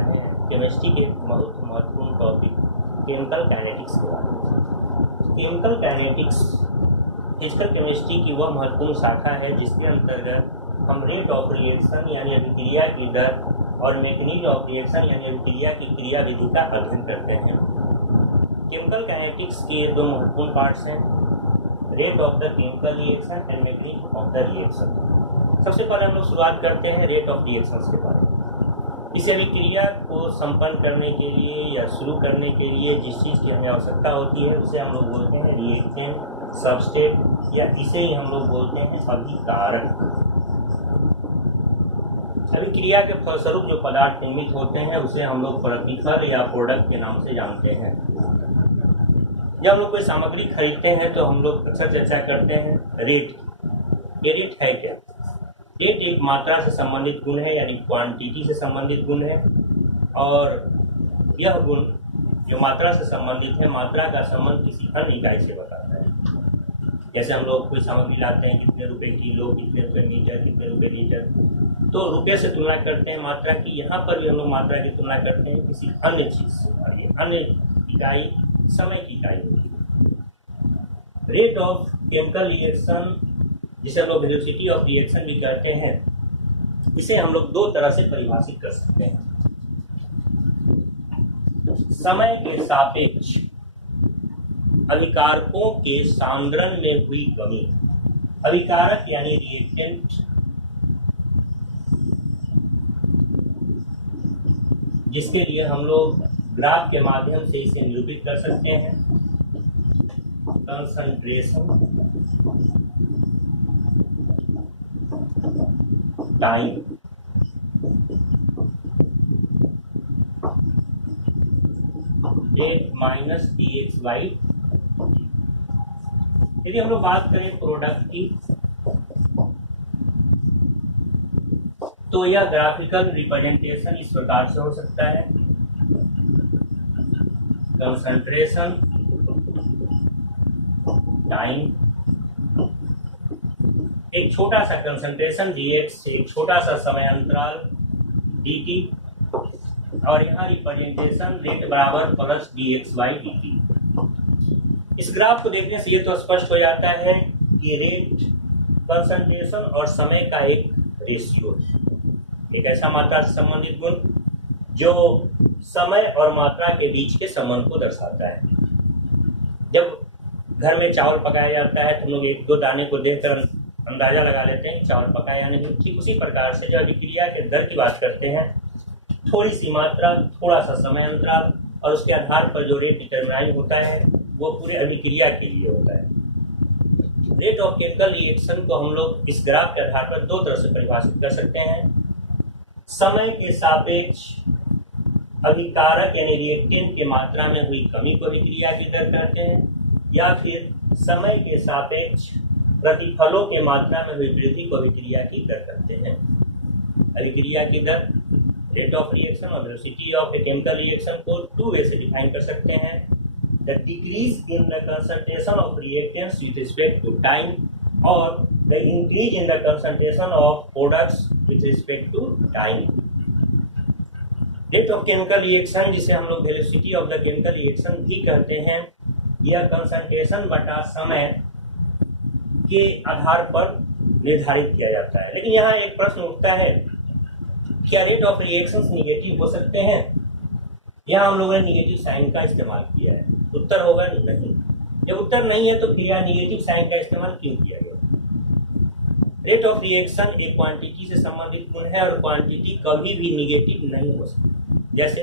रहे हैं केमिस्ट्री के बहुत महत्वपूर्ण टॉपिक केमिकल काइनेटिक्स के बारे में। केमिकल काइनेटिक्स फिजिकल केमिस्ट्री की वह महत्वपूर्ण शाखा है जिसके अंतर्गत हम रेट ऑफ रिएक्शन यानी अभिक्रिया की दर और मैकेनिज्म ऑफ रिएक्शन यानी अभिक्रिया की क्रियाविधि का अध्ययन करते हैं। केमिकल काइनेटिक्स के दो महत्वपूर्ण पार्ट्स हैं, rate of the chemical reaction and mechanism of the reaction. सबसे पहले हम लोग शुरुआत करते हैं रेट ऑफ रिएक्शंस के बारे में। इस अभिक्रिया को संपन्न करने के लिए या शुरू करने के लिए जिस चीज़ की हमें आवश्यकता होती है उसे हम लोग बोलते हैं रिएक्टेंट, सबस्ट्रेट या इसे ही हम लोग बोलते हैं अभिकारक। अभिक्रिया के फलस्वरूप जो पदार्थ निर्मित होते हैं उसे हम लोग प्रतिफल या प्रोडक्ट के नाम से जानते हैं। जब हम लोग कोई सामग्री खरीदते हैं तो हम लोग अक्सर चर्चा करते हैं रेट। ये रेट है क्या? रेट एक मात्रा से संबंधित गुण है यानी क्वांटिटी से संबंधित गुण है, और यह गुण जो मात्रा से संबंधित है, मात्रा का संबंध किसी अन्य इकाई से बताता है। जैसे हम लोग कोई सामग्री लाते हैं, कितने रुपए किलो, कितने रुपए मीटर, कितने रुपए लीटर, तो रुपये से तुलना करते हैं मात्रा की। यहाँ पर भी हम लोग मात्रा की तुलना करते हैं किसी अन्य चीज़ से, और ये अन्य इकाई समय की इकाई होती है। रेट ऑफ केमिकल रिएक्शन जिसे हम लोग वेलोसिटी ऑफ रिएक्शन भी कहते हैं, इसे हम लोग दो तरह से परिभाषित कर सकते हैं। समय के सापेक्ष अभिकारकों के सांद्रण में हुई कमी। अभिकारक यानी रिएक्टेंट जिसके लिए हम लोग ग्राफ के माध्यम से इसे निरूपित कर सकते हैं। Concentration, time, rate minus dx/। यदि हम लोग बात करें प्रोडक्ट की तो यह ग्राफिकल रिप्रेजेंटेशन इस प्रकार से हो सकता है। कंसंट्रेशन, टाइम, एक छोटा सा कंसंट्रेशन dx से एक छोटा सा समय अंतराल dt, और यहाँ रिप्रेजेंटेशन रेट बराबर प्लस dx/dt। इस ग्राफ को देखने से ये तो स्पष्ट हो जाता है कि रेट कंसंट्रेशन और समय का एक रेशियो है, एक ऐसा मात्रा से संबंधित गुण जो समय और मात्रा के बीच के संबंध को दर्शाता है। जब घर में चावल पकाया जाता है तो हम लोग एक दो दाने को देखकर अंदाजा लगा लेते हैं चावल पकाया या नहीं। ठीक उसी प्रकार से जब अभिक्रिया के दर की बात करते हैं, थोड़ी सी मात्रा, थोड़ा सा समय अंतराल और उसके आधार पर जो रेट डिटरमाइन होता है वो पूरे अभिक्रिया के लिए होता है। रेट ऑफ केमिकल रिएक्शन को हम लोग इस ग्राफ के आधार पर दो तरह से परिभाषित कर सकते हैं। समय के सापेक्ष अभिकारक यानी रिएक्टेंट के मात्रा में हुई कमी को अभिक्रिया की दर कहते हैं, या फिर समय के सापेक्ष प्रतिफलों के मात्रा में हुई वृद्धि को अभिक्रिया की दर कहते हैं। अभिक्रिया की दर, रेट ऑफ रिएक्शन और velocity of a chemical reaction को टू वे से डिफाइन कर सकते हैं। The decrease in the concentration of reactants with respect to time और the increase in the concentration of products with respect to time. Rate of chemical reaction जिसे हम लोग velocity of the chemical reaction भी कहते हैं, यह concentration बटा समय के आधार पर निर्धारित किया जाता है। लेकिन यहाँ एक प्रश्न उठता है, क्या रेट ऑफ रिएक्शंस निगेटिव हो सकते हैं? यहाँ हम लोगों ने निगेटिव साइन का इस्तेमाल किया है। उत्तर होगा नहीं। जब उत्तर नहीं है तो फिर यहाँ निगेटिव साइन का इस्तेमाल क्यों किया गया? रेट ऑफ रिएक्शन एक क्वांटिटी से संबंधित गुण है और क्वांटिटी कभी भी निगेटिव नहीं हो सकती। जैसे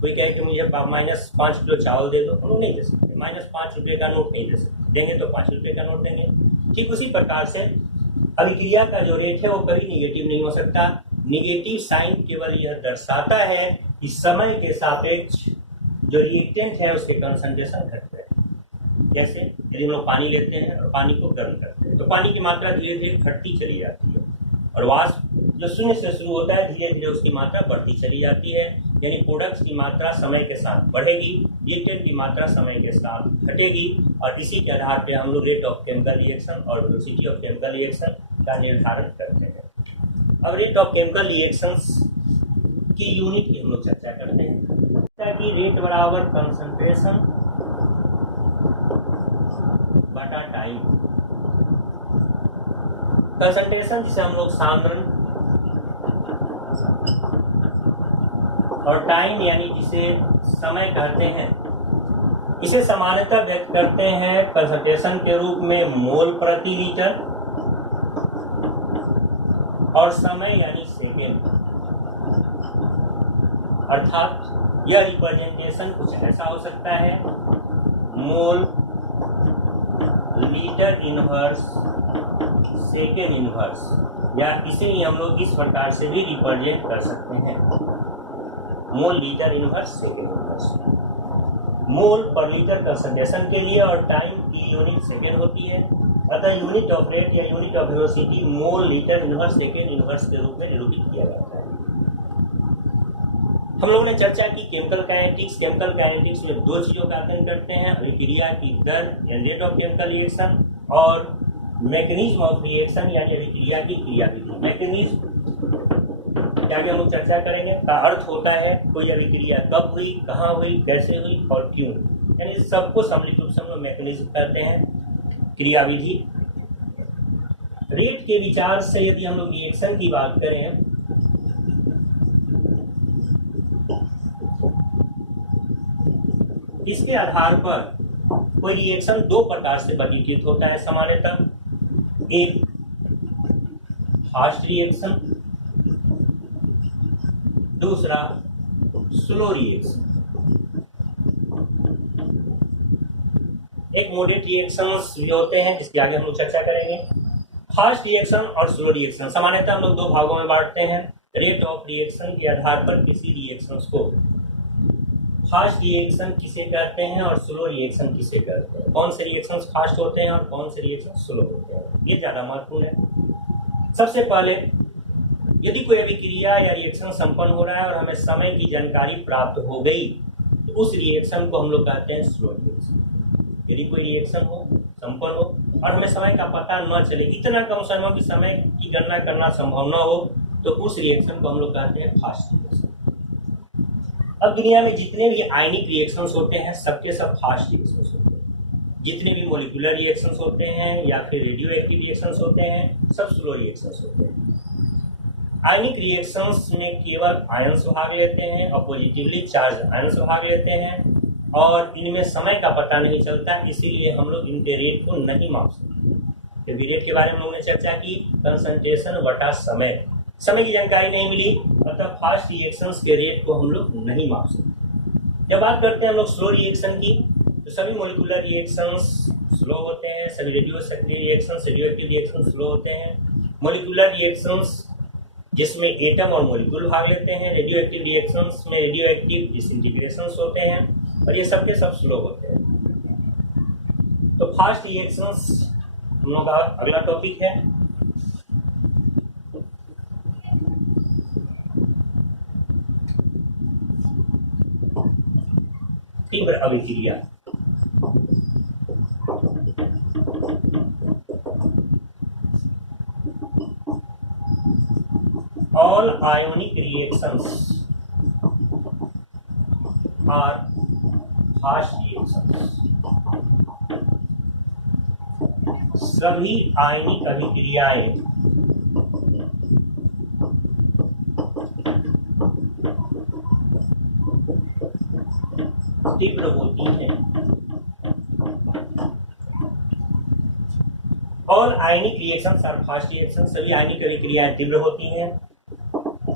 कोई कहे कि मुझे -5 किलो चावल दे दो, हम लोग नहीं दे सकते। -5 रुपये का नोट नहीं दे सकते, देंगे तो 5 रुपये का नोट देंगे। ठीक उसी प्रकार से अभिक्रिया का जो रेट है वो कभी निगेटिव नहीं हो सकता। निगेटिव साइन केवल यह दर्शाता है कि समय के सापेक्ष जो रिएक्टेंट है उसके कंसंट्रेशन घट रहे हैं। जैसे यदि हम लोग पानी लेते हैं और पानी को गर्म करते हैं तो पानी की मात्रा धीरे धीरे घटती चली जाती है, और वाष्प जो शून्य से शुरू होता है धीरे धीरे उसकी मात्रा बढ़ती चली जाती है। यानी प्रोडक्ट्स की मात्रा समय के साथ बढ़ेगी, रिएक्टेंट की मात्रा समय के साथ घटेगी, और इसी के आधार पर हम लोग रेट ऑफ केमिकल रिएक्शन और वेलोसिटी ऑफ केमिकल रिएक्शन का निर्धारण करते हैं। अब रेट ऑफ केमिकल रिएक्शंस की यूनिट की हम लोग चर्चा करते हैं ताकि रेट बराबर कंसंट्रेशन बटा टाइम। कंसंट्रेशन जिसे हम लोग सांद्रण और टाइम यानी जिसे समय कहते हैं, इसे सामान्यतः व्यक्त करते हैं कंसंट्रेशन के रूप में मोल प्रति लीटर और समय यानी सेकेंड। अर्थात यह रिप्रेजेंटेशन कुछ ऐसा हो सकता है, मोल लीटर इनवर्स सेकेंड इनवर्स, या इसे ही हम लोग इस प्रकार से भी रिप्रेजेंट कर सकते हैं, mole litre inverse second inverse. Mole पर लीटर कंसंट्रेशन के लिए और टाइम की यूनिट सेकेंड होती है, अतः यूनिट ऑफ रेट या unit of velocity mole litre inverse second inverse के रूप में निरूपित किया जाता है। हम लोगों ने चर्चा की केमिकल काइनेटिक्स। केमिकल काइनेटिक्स में दो चीजों का अध्ययन करते हैं, अभिक्रिया की दर या रेट ऑफ केमिकल रिएक्शन और मैकेनिज्म ऑफ रिएक्शन यानी अभिक्रिया की क्रियाविधि। मैकेनिज्म क्या भी हम लोग चर्चा करेंगे, का अर्थ होता है कोई अभिक्रिया कब हुई, कहाँ हुई, कैसे हुई और क्यों, यानी सबको सम्मिलित रूप से हम लोग मैकेनिज्म कहते हैं। क्रियाविधि, रेट के विचार से यदि हम लोग रिएक्शन की बात करें इसके आधार पर कोई रिएक्शन दो प्रकार से वर्गीकृत होता है सामान्यतः, एक फास्ट रिएक्शन, दूसरा स्लो रिएक्शन। एक मॉडरेट रिएक्शंस भी होते हैं जिसकी आगे हम लोग चर्चा करेंगे। फास्ट रिएक्शन और स्लो रिएक्शन सामान्यतः हम लोग दो भागों में बांटते हैं, रेट ऑफ रिएक्शन के आधार पर किसी रिएक्शंस को। फास्ट रिएक्शन किसे कहते हैं और स्लो रिएक्शन किसे कहते हैं, कौन से रिएक्शंस फास्ट होते हैं और कौन से रिएक्शन स्लो होते हैं, ये ज़्यादा महत्वपूर्ण है। सबसे पहले यदि कोई अभिक्रिया या रिएक्शन संपन्न हो रहा है और हमें समय की जानकारी प्राप्त हो गई तो उस रिएक्शन को हम लोग कहते हैं स्लो रिएक्शन। यदि कोई रिएक्शन हो, संपन्न हो और हमें समय का पता न चले, इतना कम समय हो कि समय की गणना करना संभव न हो, तो उस रिएक्शन को हम लोग कहते हैं फास्ट रिएक्शन। अब दुनिया में जितने भी आयनिक रिएक्शंस होते हैं सबके सब फास्ट रिएक्शंस होते हैं। जितने भी मॉलिक्यूलर रिएक्शंस होते हैं या फिर रेडियो एक्टिव रिएक्शंस होते हैं सब स्लो रिएक्शंस होते हैं। आयनिक रिएक्शंस में केवल आयंस भाग लेते हैं और पॉजिटिवली चार्ज आयंस भाग लेते हैं और इनमें समय का पता नहीं चलता, इसीलिए हम लोग इनके रेट को नहीं माप सकते। जब रेट के बारे में हम लोगों ने चर्चा की, कंसंट्रेशन बटा समय, समय की जानकारी नहीं मिली, अतः फास्ट रिएक्शंस के रेट को हम लोग नहीं माप सकते। जब बात करते हैं हम लोग स्लो रिएक्शन की, तो सभी मॉलिक्यूलर रिएक्शंस स्लो होते हैं, सभी रेडियो एक्टिव रिएक्शन स्लो होते हैं। मॉलिक्यूलर रिएक्शंस जिसमें एटम और मॉलिक्यूल भाग लेते हैं, रेडियो एक्टिव रिएक्शंस में रेडियो एक्टिव डिसइंटीग्रेशंस होते हैं और ये सब के सब स्लो होते हैं। तो फास्ट रिएक्शंस हम लोग का अगला टॉपिक है। तीव्र अभिक्रिया। All ionic reactions are fast reactions. सभी आयनिक अभिक्रियाएं तीव्र होती हैं। All आयनिक रिएक्शंस आर फास्ट रिएक्शन, सभी आयनिक अभिक्रियाएं तीव्र होती हैं।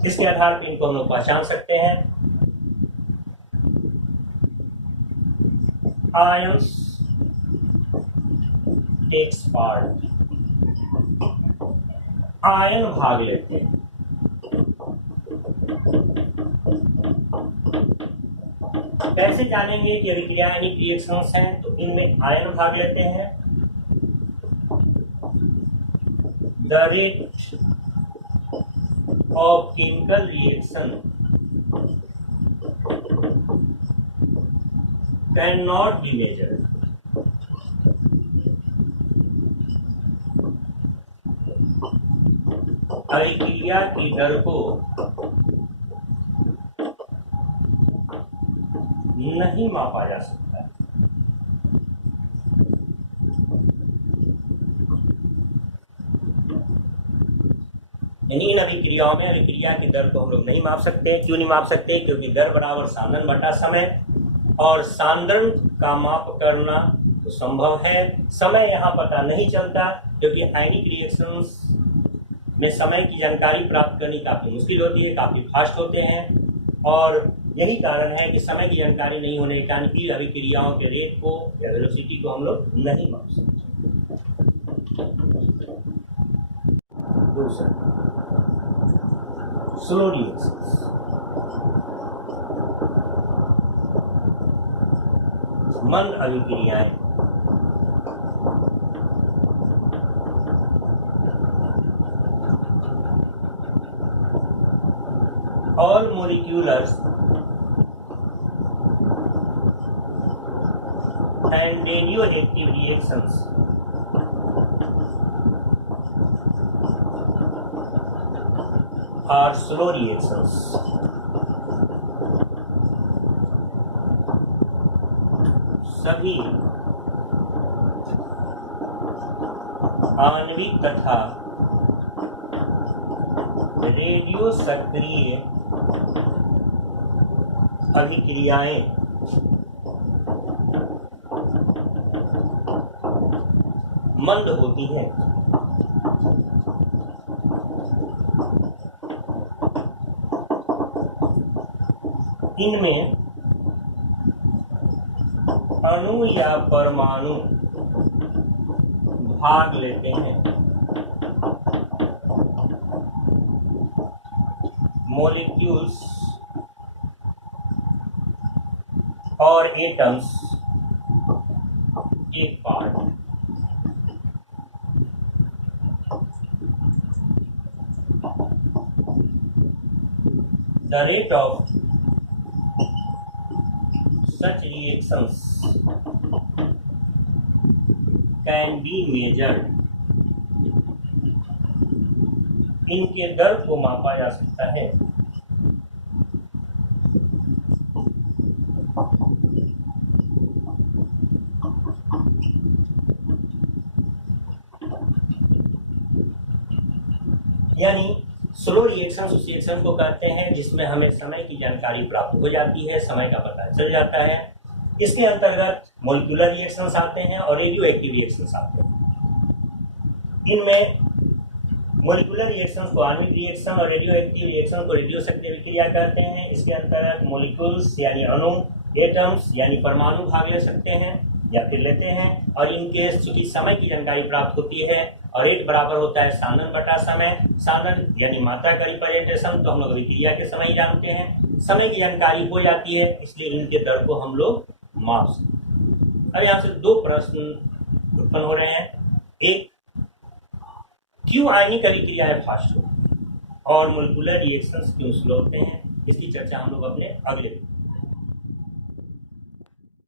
इसके आधार पर इनको हम लोग पहचान सकते हैं। आयंस टेक्स पार्ट, आयन भाग लेते हैं। कैसे जानेंगे कि अभिक्रिया आयनिक रिएक्शंस हैं, तो इनमें आयन भाग लेते हैं। The rate of chemical reaction cannot be measured. अभिक्रिया की दर को नहीं मापा जा सकता है। इन अभिक्रियाओं में अभिक्रिया की दर को हम लोग नहीं माप सकते। क्यों नहीं माप सकते? क्योंकि दर बराबर सांद्रण बटा समय, और सांद्रण का माप करना तो संभव है, समय यहाँ पता नहीं चलता, क्योंकि आयनिक रिएक्शंस में समय की जानकारी प्राप्त करनी काफ़ी मुश्किल होती है, काफ़ी फास्ट होते हैं, और यही कारण है कि समय की जानकारी नहीं होने के कारण की अभिक्रियाओं के रेट को या वेलोसिटी को हम लोग नहीं माप सकते। दूसरा, स्लो रिएक्शंस। मंद अभिक्रियाएं। All molecules and radioactive reactions are slow reactions. सभी आणविक तथा रेडियो सक्रिय अभिक्रियाएं मंद होती हैं। इनमें अणु या परमाणु भाग लेते हैं। मॉलिक्यूल्स और एटम्स एक part. The rate of such reactions can be measured. इनके दर को मापा जा सकता है। यानी स्लो रिएक्शंस उस रिएक्शन को कहते हैं जिसमें हमें समय की जानकारी प्राप्त हो जाती है, समय का पता चल जाता है। इसके अंतर्गत मॉलिक्यूलर रिएक्शंस आते हैं और रेडियो एक्टिव रिएक्शंस आते हैं। इनमें मॉलिक्यूलर रिएक्शंस को आणविक रिएक्शन और रेडियो एक्टिव रिएक्शन को रेडियो सक्रिय अभिक्रिया कहते हैं। इसके अंतर्गत मॉलिक्यूल्स यानी अणु, एटम्स यानी परमाणु भाग ले सकते हैं या फिर लेते हैं, और इनके चूंकि समय की जानकारी प्राप्त होती है और रेट बराबर होता है सांद्रण बटा समय। सांद्रण यानी मात्रा का रिप्रेजेंटेशन तो हम लोग अभिक्रिया के समय ही जानते हैं। समय की जानकारी हो जाती है, इसलिए इनके दर को हम लोग माप सकते। अब यहाँ से दो प्रश्न उत्पन्न हो रहे हैं। एक, क्यों आयनिक अभिक्रियाएं फास्ट होती हैं और मॉलिक्यूलर रिएक्शंस क्यों स्लो होते हैं? इसकी चर्चा हम लोग अपने अगले